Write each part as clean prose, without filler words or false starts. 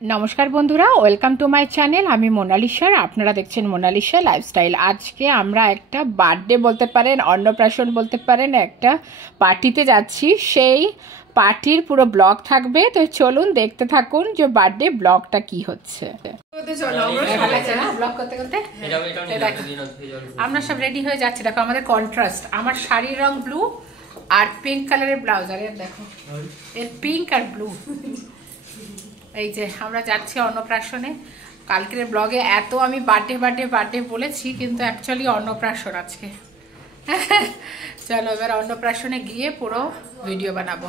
नमस्कार बंधुरा welcome to my channel आमी मोनालिसा आपनारा देखছেন मोनालिसा लाइफस्टाइल। आज के आमरा एकटा बार्थडे बोलते पारेन अन्नप्राशन बोलते पारेन एकटा पार्टीते जाচ্ছি সেই पार्टिर पुरो ब्लग থাকবে। तो চলুন দেখতে থাকুন যে বার্থডে ব্লগটা কি হচ্ছে। ব্লগ করতে করতে আমরা সব রেডি হয়ে যাচ্ছি। দেখো আমাদের কন্ট্রাস্ট, আমার শাড়ির রং ব্লু আর পিঙ্ক কালারের ব্লাউজ, আর এর দেখো এর পিঙ্ক আর ব্লু। এই যে আমরা যাচ্ছি অন্নপ্রাশনে। কালকের ব্লগে এত আমি বার্থডে বার্থডে বার্থডে বলেছি, কিন্তু অ্যাকচুয়ালি অন্নপ্রাশন আজকে। চলো এবার অন্নপ্রাশনে গিয়ে পুরো ভিডিও বানাবো।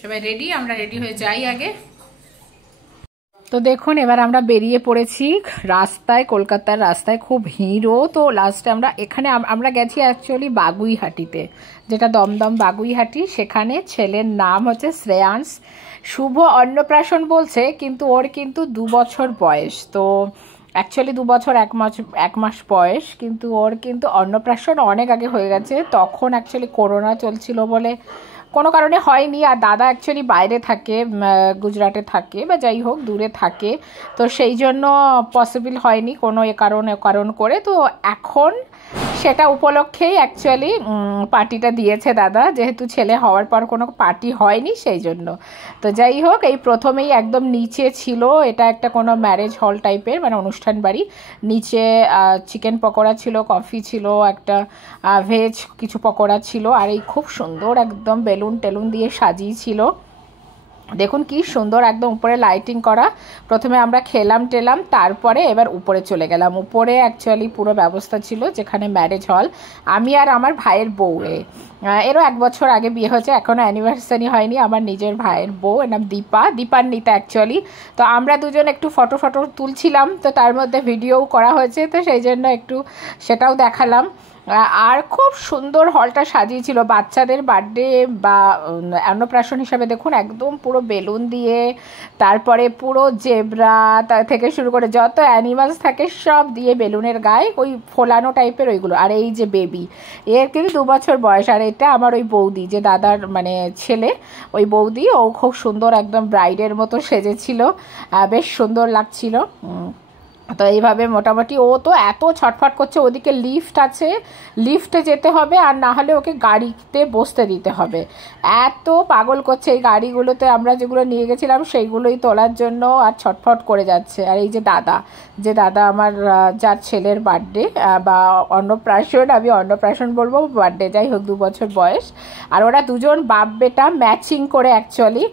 সবাই রেডি? আমরা রেডি হয়ে যাই আগে। তো দেখুন এবার আমরা বেরিয়ে পড়েছি রাস্তায়, কলকাতার রাস্তায় খুব ভিড়ও। তো লাস্টে আমরা গেছি অ্যাকচুয়ালি বাগুইহাটিতে, যেটা দমদম বাগুইহাটি। সেখানে ছেলের নাম হচ্ছে শ্রেয়াংশ। শুভ অন্নপ্রাশন বলছে, কিন্তু ওর কিন্তু 2 বছর বয়স। তো অ্যাকচুয়ালি 2 বছর 1 মাস বয়স, কিন্তু ওর কিন্তু অন্নপ্রাশন অনেক আগে হয়ে গেছে। তখন অ্যাকচুয়ালি করোনা চলছিল বলে কোনো কারণে হয়নি। আর দাদা অ্যাকচুয়ালি বাইরে থাকে, গুজরাটে থাকে বা যাই হোক দূরে থাকে, তো সেই জন্য পসিবল হয়নি কোনো কারণ করে। তো এখন সেটা উপলক্ষেই অ্যাকচুয়ালি পার্টিটা দিয়েছে দাদা, যেহেতু ছেলে হওয়ার পর কোনো পার্টি হয়নি সেই জন্য। তো যাই হোক, এই প্রথমেই একদম নিচে ছিল, এটা একটা কোনো ম্যারেজ হল টাইপের, মানে অনুষ্ঠান বাড়ি। নিচে চিকেন পকোড়া ছিল, কফি ছিল, একটা ভেজ কিছু পকোড়া ছিল, আর এই খুব সুন্দর একদম বেলুন টেলুন দিয়ে সাজিয়েছিল। দেখুন কি সুন্দর একদম উপরে লাইটিং করা। প্রথমে আমরা খেলাম টেলাম, তারপরে এবার উপরে চলে গেলাম। উপরে অ্যাকচুয়ালি পুরো ব্যবস্থা ছিল, যেখানে ম্যারেজ হল। আমি আর আমার ভাইয়ের বউ, এরও 1 বছর আগে বিয়ে হয়েছে, এখনও অ্যানিভার্সারি হয়নি। আমার নিজের ভাইয়ের বউ, এর নাম দীপান্বিতা অ্যাকচুয়ালি। তো আমরা দুজন একটু ফটো তুলছিলাম, তো তার মধ্যে ভিডিওও করা হয়েছে, তো সেই জন্য একটু সেটাও দেখালাম। আর খুব সুন্দর হলটা সাজিয়েছিল বাচ্চাদের বার্থডে বা অন্নপ্রাশন হিসাবে। দেখুন একদম পুরো বেলুন দিয়ে, তারপরে পুরো জেব্রা থেকে শুরু করে যত অ্যানিমালস থাকে সব দিয়ে বেলুনের গায়ে ওই ফোলানো টাইপের ওইগুলো। আর এই যে বেবি, এর কিন্তু 2 বছর বয়স। আর এটা আমার ওই বৌদি, যে দাদার মানে ছেলে, ওই বৌদি। ও খুব সুন্দর একদম ব্রাইডের মতো সেজেছিল, বেশ সুন্দর লাগছিল। তো এইভাবে মোটামুটি ও তো এত ছটফট করছে। ওদিকে লিফট আছে, লিফটে যেতে হবে, আর না হলে ওকে গাড়িতে বসতে দিতে হবে। এত পাগল করছে এই গাড়িগুলোতে। আমরা যেগুলো নিয়ে গেছিলাম সেইগুলোই তোলার জন্য, আর ছটফট করে যাচ্ছে। আর এই যে দাদা আমার যার ছেলের বার্থডে বা অন্নপ্রাশন, আমি অন্নপ্রাশন বলবো, বার্থডে যাই হোক, 2 বছর বয়স। আর ওরা দুজন বাপ বেটা ম্যাচিং করে অ্যাকচুয়ালি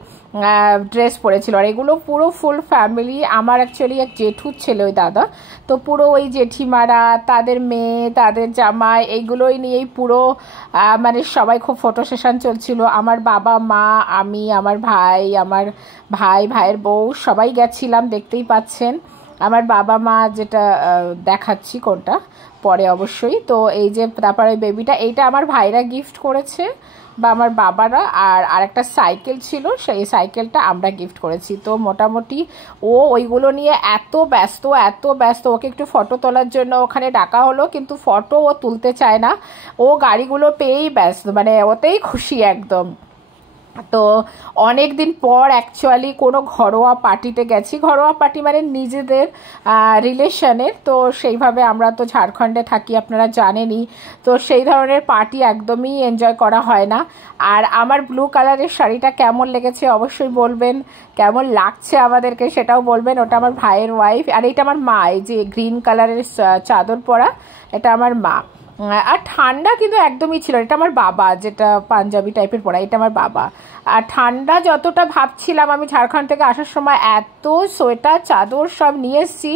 ড্রেস পরেছিল। আর এগুলো পুরো ফুল ফ্যামিলি। আমার অ্যাকচুয়ালি এক জেঠুর ছেলে ওই দাদা, তো পুরো ওই জেঠিমারা, তাদের মেয়ে, তাদের জামাই, এইগুলোই নিয়েই পুরো মানে সবাই খুব ফটো সেশন চলছিল। আমার বাবা মা, আমি, আমার ভাইয়ের বউ সবাই গেছিলাম, দেখতেই পাচ্ছেন। আমার বাবা মা যেটা দেখাচ্ছি কোনটা পরে অবশ্যই। তো এই যে তারপরে ওই বেবিটা, এইটা আমার ভাইরা গিফট করেছে বা আমার বাবারা। আর আরেকটা সাইকেল ছিল, সেই সাইকেলটা আমরা গিফট করেছি। তো মোটামুটি ও ওইগুলো নিয়ে এত ব্যস্ত। ওকে একটু ফটো তোলার জন্য ওখানে ডাকা হলো, কিন্তু ফটো ও তুলতে চায় না। ও গাড়িগুলো পেয়েই ব্যস্ত, মানে ওতেই খুশি একদম। তো অনেক দিন পর অ্যাকচুয়ালি কোনো ঘরোয়া পার্টিতে গেছি। ঘরোয়া পার্টি মানে নিজেদের রিলেশনের। তো সেইভাবে আমরা তো ঝাড়খণ্ডে থাকি, আপনারা জানেনই। তো সেই ধরনের পার্টি একদমই এনজয় করা হয় না। আর আমার ব্লু কালারের শাড়িটা কেমন লেগেছে অবশ্যই বলবেন, কেমন লাগছে আমাদেরকে সেটাও বলবেন। ওটা আমার ভাইয়ের ওয়াইফ। আর এটা আমার মা, এই যে গ্রিন কালারের চাদর পরা, এটা আমার মা। আর ঠান্ডা কিন্তু একদমই ছিল। এটা আমার বাবা, যেটা পাঞ্জাবি টাইপের পরা, এটা আমার বাবা। আর ঠান্ডা যতটা ভাবছিলাম, আমি ঝাড়খণ্ড থেকে আসার সময় এত সোয়েটার চাদর সব নিয়ে এসেছি,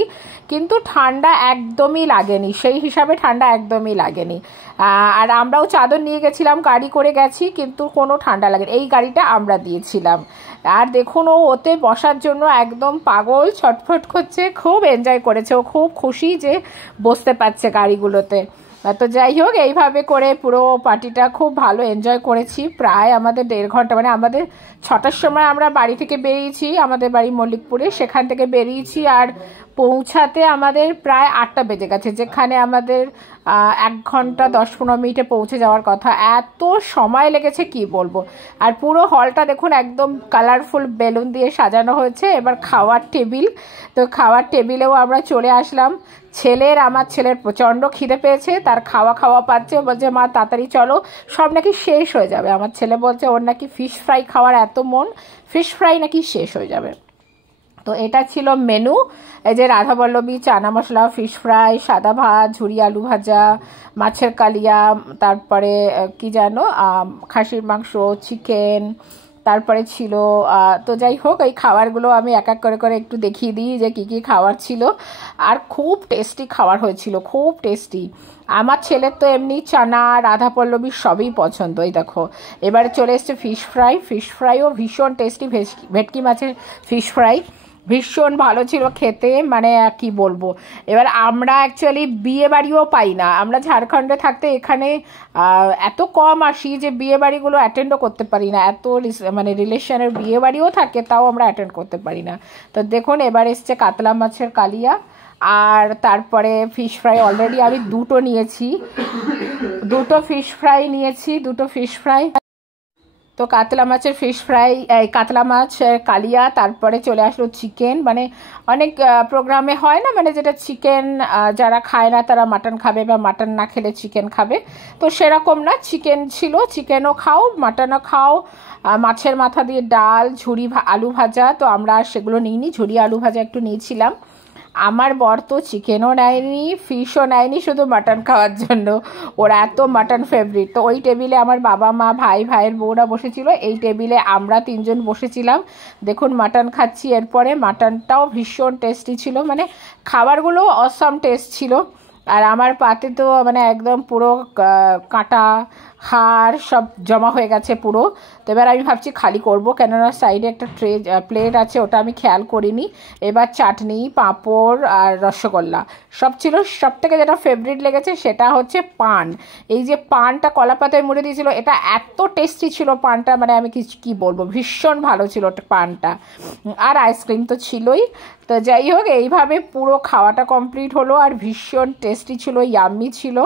কিন্তু ঠান্ডা একদমই লাগেনি, সেই হিসাবে ঠান্ডা একদমই লাগেনি। আর আমরাও চাদর নিয়ে গেছিলাম, গাড়ি করে গেছি, কিন্তু কোনো ঠান্ডা লাগেনি। এই গাড়িটা আমরা দিয়েছিলাম। আর দেখুন ও ওতে বসার জন্য একদম পাগল, ছটফট করছে, খুব এনজয় করেছে। ও খুব খুশি যে বসতে পারছে গাড়িগুলোতে। তো যাই হোক, এইভাবে করে পুরো পার্টিটা খুব ভালো এনজয় করেছি। প্রায় আমাদের 1.5 ঘন্টা, মানে আমাদের 6টার সময় আমরা বাড়ি থেকে বেরিয়েছি, আমাদের বাড়ি মল্লিকপুরে, সেখান থেকে বেরিয়েছি। আর পৌঁছাতে আমাদের প্রায় 8টা বেজে গেছে, যেখানে আমাদের 1 ঘন্টা 10-15 মিনিটে পৌঁছে যাওয়ার কথা। এত সময় লেগেছে কি বলবো। আর পুরো হলটা দেখুন একদম কালারফুল বেলুন দিয়ে সাজানো হয়েছে। এবার খাওয়ার টেবিল, তো খাওয়ার টেবিলেও আমরা চলে আসলাম। আমার ছেলের প্রচণ্ড খিদে পেয়েছে, তার খাওয়া পাচ্ছে, বলছে মা তাড়াতাড়ি চলো, সব নাকি শেষ হয়ে যাবে। আমার ছেলে বলছে ওর নাকি ফিশ ফ্রাই খাওয়ার এত মন, ফিশ ফ্রাই নাকি শেষ হয়ে যাবে। তো এটা ছিল মেনু। এই যে রাধাবল্লভী, চানা মশলা, ফিশ ফ্রাই, সাদা ভাত, ঝুরি আলু ভাজা, মাছের কালিয়া, তারপরে কি জানো খাসির মাংস, চিকেন, তারপরে ছিল তো যাই হোক এই খাবারগুলো আমি এক এক করে একটু দেখিয়ে দিই যে কী কী খাবার ছিল। আর খুব টেস্টি খাবার হয়েছিল, খুব টেস্টি। আমার ছেলের তো এমনি চানা, রাধাপল্লবী সবই পছন্দ। এই দেখো এবারে চলে এসছে ফিশ ফ্রাই। ফিশ ফ্রাইও ভীষণ টেস্টি, ভেটকি মাছের ফিশ ফ্রাই ভীষণ ভালো ছিল খেতে, মানে কি বলবো। এবার আমরা অ্যাকচুয়ালি বিয়ে বাড়িও পাই না, আমরা ঝাড়খণ্ডে থাকতে এখানে এত কম আসি যে বিয়ে বাড়িগুলো অ্যাটেন্ডও করতে পারি না। এত মানে রিলেশনের বিয়ে বাড়িও থাকে, তাও আমরা অ্যাটেন্ড করতে পারি না। তো দেখুন এবার এসছে কাতলা মাছের কালিয়া, আর তারপরে ফিশ ফ্রাই অলরেডি আমি দুটো নিয়েছি, দুটো ফিশ ফ্রাই। তো কাতলা মাছের ফিশ ফ্রাই, কাতলা মাছ কালিয়া, তারপরে চলে আসলো চিকেন। মানে অনেক প্রোগ্রামে হয় না, মানে যেটা চিকেন যারা খায় না তারা মাটন খাবে, বা মাটন না খেলে চিকেন খাবে, তো সেরকম না, চিকেন ছিল, চিকেনও খাও মাটনও খাও। মাছের মাথা দিয়ে ডাল, ঝুরি আলু ভাজা, তো আমরা সেগুলো নিইনি, ঝুরি আলু ভাজা একটু নিয়েছিলাম। আমার বর তো চিকেনও নেয়নি, ফিশও নেয়নি, শুধু মাটন খাওয়ার জন্য, ওরা এত মাটন ফেভারিট। তো ওই টেবিলে আমার বাবা মা ভাইয়ের বউরা বসেছিল, এই টেবিলে আমরা 3 জন বসেছিলাম। দেখুন মাটন খাচ্ছি, এরপরে মাটনটাও ভীষণ টেস্টি ছিল, মানে খাবারগুলো অসাম টেস্ট ছিল। আর আমার পাতে তো মানে একদম পুরো কাঁটা হাড় সব জমা হয়ে গেছে পুরো। তো এবার আমি ভাবছি খালি করব, কেননা সাইডে একটা প্লেট আছে, ওটা আমি খেয়াল করিনি। এবার চাটনি, পাঁপড় আর রসগোল্লা সব ছিল। সব থেকে যেটা ফেভারিট লেগেছে সেটা হচ্ছে পান। এই যে পানটা কলা পাতায় মুড়ে দিয়েছিল, এটা এত টেস্টি ছিল পানটা, মানে আমি কি বলবো, ভীষণ ভালো ছিল পানটা। আর আইসক্রিম তো ছিলই। তো যাই হোক এইভাবে পুরো খাওয়াটা কমপ্লিট হলো, আর ভীষণ টেস্টি ছিল, ইয়াম্মি ছিল।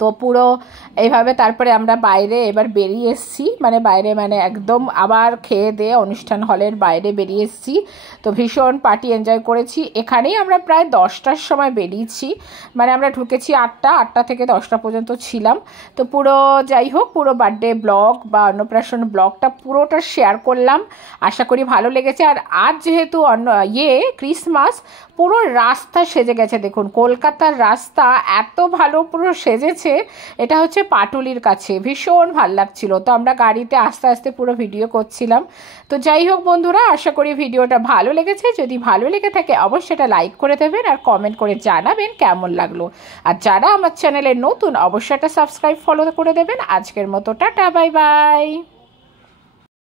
তো পুরো এইভাবে তারপরে আমরা বাইরে এবার বেরিয়ে এসেছি, মানে বাইরে মানে একদম আবার খেয়ে দিয়ে অনুষ্ঠান হলের বাইরে বেরিয়ে এসেছি। তো ভীষণ পার্টি এনজয় করেছি। এখানেই আমরা প্রায় 10টার সময় বেরিয়েছি, মানে আমরা ঢুকেছি 8টা থেকে 10টা পর্যন্ত ছিলাম। তো পুরো যাই হোক পুরো বার্থডে ব্লগ বা অন্নপ্রাশন ব্লগটা পুরোটা শেয়ার করলাম, আশা করি ভালো লেগেছে। আর আজ যেহেতু ক্রিসমাস, পুরো রাস্তা সেজে গেছে, দেখুন কলকাতার রাস্তা এত ভালো পুরো সেজেছে। এটা হচ্ছে পাটুলির কাছে, ভীষণ ভাল লাগছিল। তো আমরা গাড়িতে আস্তে আস্তে পুরো ভিডিও করছিলাম। তো যাই হোক বন্ধুরা, আশা করি ভিডিওটা ভালো লেগেছে। যদি ভালো লেগে থাকে অবশ্যই এটা লাইক করে দেবেন, আর কমেন্ট করে জানাবেন কেমন লাগলো। আর যারা আমার চ্যানেলে নতুন অবশ্যই এটা সাবস্ক্রাইব ফলো করে দেবেন। আজকের মতো টাটা, বাই বাই।